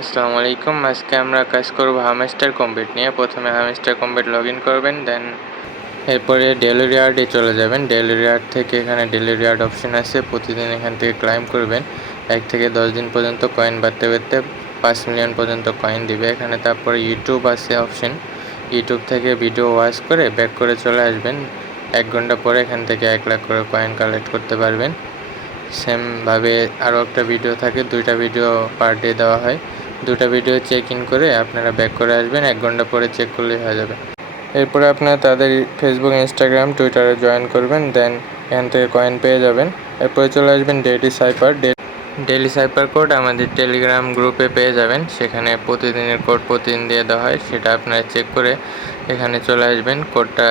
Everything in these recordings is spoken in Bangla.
আসসালামু আলাইকুম। আজকে আমরা কাজ করব হামস্টার কম্পিট নিয়ে। প্রথমে হামস্টার কম্পিট লগইন করবেন, দেন এরপরে ডেইলি রিওয়ার্ডে চলে যাবেন। ডেইলি রিওয়ার্ড থেকে এখানে ডেইলি রিওয়ার্ড অপশন আছে, প্রতিদিন এখান থেকে ক্লাইম করবেন। 1 থেকে 10 দিন পর্যন্ত কয়েন বাড়তে বাড়তে 5 মিলিয়ন পর্যন্ত কয়েন দিবে এখানে। তারপরে ইউটিউব আছে অপশন, ইউটিউব থেকে ভিডিও ওয়াচ করে ব্যাক করে চলে আসবেন। 1 ঘন্টা পরে এখান থেকে 1 লাখ করে কয়েন কালেক্ট করতে পারবেন। সেমভাবে আরও একটা ভিডিও থাকে, 2টা ভিডিও পার ডে দেওয়া হয়। 2টা ভিডিও চেক ইন করে আপনারা ব্যাক করে আসবেন, 1 ঘন্টা পরে চেক করলেই হয়ে যাবে। এরপরে আপনারা তাদের ফেসবুক, ইনস্টাগ্রাম, টুইটারে জয়েন করবেন, দেন এখান থেকে কয়েন পেয়ে যাবেন। এরপরে চলে আসবেন ডেইলি সাইপার। ডেইলি সাইপার কোড আমাদের টেলিগ্রাম গ্রুপে পেয়ে যাবেন। সেখানে প্রতিদিনের কোড প্রতিদিন দিয়ে দেওয়া হয়, সেটা আপনারা চেক করে এখানে চলে আসবেন। কোডটা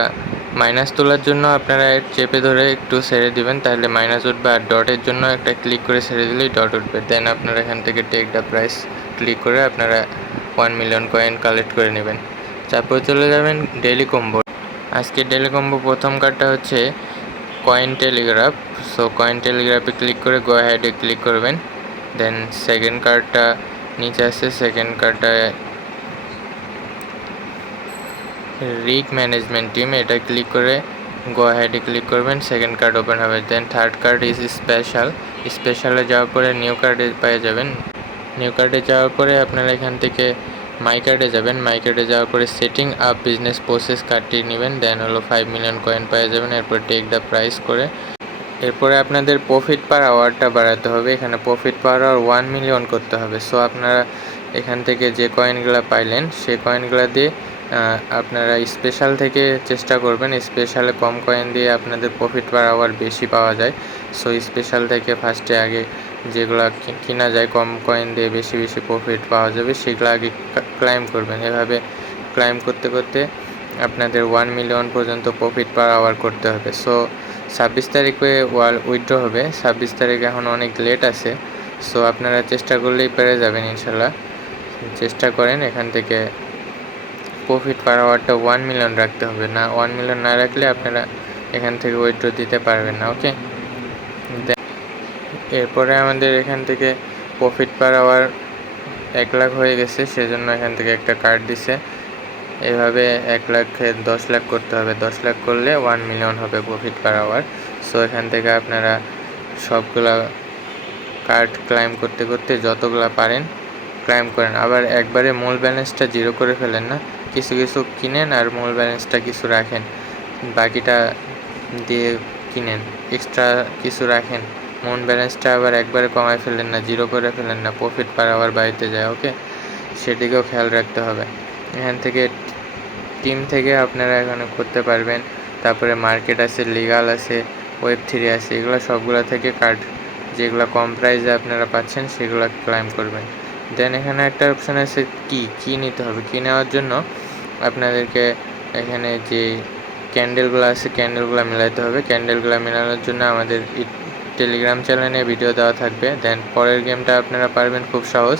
মাইনাস তোলার জন্য আপনারা চেপে ধরে একটু ছেড়ে দিবেন, তাহলে মাইনাস উঠবে। আর ডটের জন্য একটা ক্লিক করে ছেড়ে দিলেই ডট উঠবে। দেন আপনারা এখান থেকে টেক দ্য প্রাইস ক্লিক করে আপনারা 1 মিলিয়ন কয়েন কালেক্ট করে নেবেন। তারপর চলে যাবেন ডেইলি কম্বো। আজকে ডেইলি কম্বো প্রথম কার্ডটা হচ্ছে কয়েন টেলিগ্রাফ। সো কয়েন টেলিগ্রাফে ক্লিক করে গো অ্যাহেডে ক্লিক করবেন। দেন সেকেন্ড কার্ডটা নিচে আসছে, সেকেন্ড কার্ডটা রিক ম্যানেজমেন্ট টিম, এটা ক্লিক করে গো অ্যাহেডে ক্লিক করবেন, সেকেন্ড কার্ড ওপেন হবে। দেন থার্ড কার্ড ইজ স্পেশাল। স্পেশালে যাওয়ার পরে নিউ কার্ডে পেয়ে যাবেন। নিউ কার্ডে যাওয়ার পরে আপনারা এখান থেকে মাই কার্ডে যাবেন। মাই কার্ডে যাওয়ার পরে সেটিং আপ বিজনেস প্রসেস কার্ডটি নেবেন, দেন হলো 5 মিলিয়ন কয়েন পেয়ে যাবেন। এরপর টেক দ্য প্রাইস করে এরপরে আপনাদের প্রফিট পার আওয়ারটা বাড়াতে হবে। এখানে প্রফিট পার আওয়ার 1 মিলিয়ন করতে হবে। সো আপনারা এখান থেকে যে কয়েনগুলো পাইলেন সেই কয়েনগুলো দিয়ে আপনারা স্পেশাল থেকে চেষ্টা করবেন। স্পেশালে কম কয়েন দিয়ে আপনাদের প্রফিট পার আওয়ার বেশি পাওয়া যায়। সো স্পেশাল থেকে ফার্স্টে আগে যেগুলো কিনা যায় কম কয়েন দিয়ে বেশি বেশি প্রফিট পাওয়া যাবে, সেগুলো আগে ক্লাইম করবেন। এভাবে ক্লাইম করতে করতে আপনাদের 1 মিলিয়ন পর্যন্ত প্রফিট পার আওয়ার করতে হবে। সো 26 তারিখে উইথড্র হবে। 26 তারিখ এখন অনেক লেট আছে। সো আপনারা চেষ্টা করলেই পেরে যাবেন ইনশাল্লাহ। চেষ্টা করেন, এখান থেকে প্রফিট পার আওয়ারটা 1 মিলিয়ন রাখতে হবে। না 1 মিলিয়ন না রাখলে আপনারা এখান থেকে উইথড্র দিতে পারবেন না। ওকে, এরপরে আমাদের এখান থেকে প্রফিট পার আওয়ার 1 লাখ হয়ে গেছে, সেজন্য এখান থেকে একটা কার্ড দিছে। এভাবে 1 লাখে 10 লাখ করতে হবে। 10 লাখ করলে 1 মিলিয়ন হবে প্রফিট পার আওয়ার। সো এখান থেকে আপনারা সবগুলা কার্ড ক্লাইম করতে করতে যতগুলা পারেন ক্লাইম করেন। আবার একবারে মূল ব্যালেন্সটা জিরো করে ফেলেন না, কিছু কিছু কিনেন আর মূল ব্যালেন্সটা কিছু রাখেন, বাকিটা দিয়ে কিনেন, এক্সট্রা কিছু রাখেন। মূল ব্যালেন্সটা আবার একবারে কমায় ফেলেন না, জিরো করে ফেলেন না, প্রফিট পার আওয়ার বাড়িতে যায়। ওকে, সেদিকেও খেয়াল রাখতে হবে। এখান থেকে টিম থেকে আপনারা এখানে করতে পারবেন। তারপরে মার্কেট আছে, লিগাল আছে, Web3 আছে, এগুলো সবগুলো থেকে কার্ড যেগুলো কম প্রাইসে আপনারা পাচ্ছেন সেগুলো ক্লাইম করবেন। দেন এখানে একটা অপশান আছে কি নিতে হবে। কি নেওয়ার জন্য আপনাদেরকে এখানে যে ক্যান্ডেলগুলো আছে ক্যান্ডেলগুলো মেলাতে হবে। ক্যান্ডেলগুলো মেলানোর জন্য আমাদের টেলিগ্রাম চ্যানেলে ভিডিও দেওয়া থাকবে। দেন পরের গেমটা আপনারা পারবেন খুব সহজ।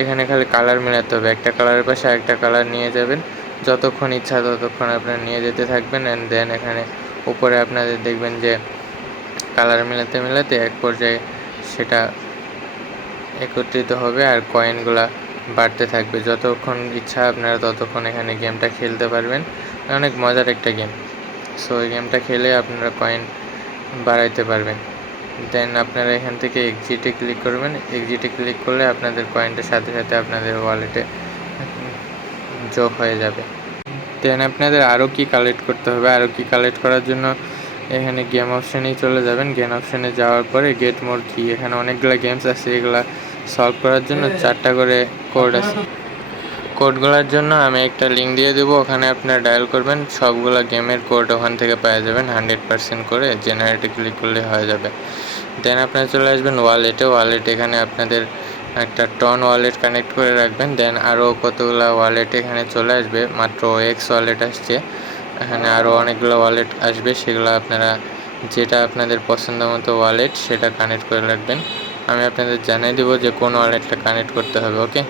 এখানে খালি কালার মেলাতে হবে, একটা কালারের পাশে একটা কালার নিয়ে যাবেন, যতক্ষণ ইচ্ছা ততক্ষণ আপনারা নিয়ে যেতে থাকবেন। অ্যান্ড দেন এখানে উপরে আপনাদের দেখবেন যে কালার মেলাতে মেলাতে এক পর্যায়ে সেটা একত্রিত হবে আর কয়েনগুলা বাড়তে থাকবে। যতক্ষণ ইচ্ছা আপনারা ততক্ষণ এখানে গেমটা খেলতে পারবেন। অনেক মজার একটা গেম। সো এই গেমটা খেলে আপনারা কয়েন বাড়াইতে পারবেন। দেন আপনারা এখান থেকে এক্সিটে ক্লিক করবেন। এক্সিটে ক্লিক করলে আপনাদের কয়েনটার সাথে সাথে আপনাদের ওয়ালেটে যোগ হয়ে যাবে। দেন আপনাদের আরও কি কালেক্ট করতে হবে। আরও কি কালেক্ট করার জন্য এখানে গেম অপশানেই চলে যাবেন। গেম অপশানে যাওয়ার পরে গেট মোর কি, এখানে অনেকগুলো গেমস আছে। এগুলা সলভ করার জন্য 4টা করে কোড আছে। কোডগুলোর জন্য আমি একটা লিঙ্ক দিয়ে দেবো, ওখানে আপনারা ডায়াল করবেন, সবগুলো গেমের কোড ওখান থেকে পেয়ে যাবেন। 100% করে জেনারেটে ক্লিক করলে হয়ে যাবে। দেন আপনারা চলে আসবেন ওয়ালেট। এখানে আপনাদের একটা টন ওয়ালেট কানেক্ট করে রাখবেন। দেন আরও কতগুলো ওয়ালেট এখানে চলে আসবে, মাত্র এক্স ওয়ালেট আসছে, এখানে আরও অনেকগুলো ওয়ালেট আসবে। সেগুলো আপনারা যেটা আপনাদের পছন্দ মতো ওয়ালেট সেটা কানেক্ট করে রাখবেন। আমি আপনাদের জানিয়ে দেবো যে কোন ওয়ালেটটা কানেক্ট করতে হবে। ওকে।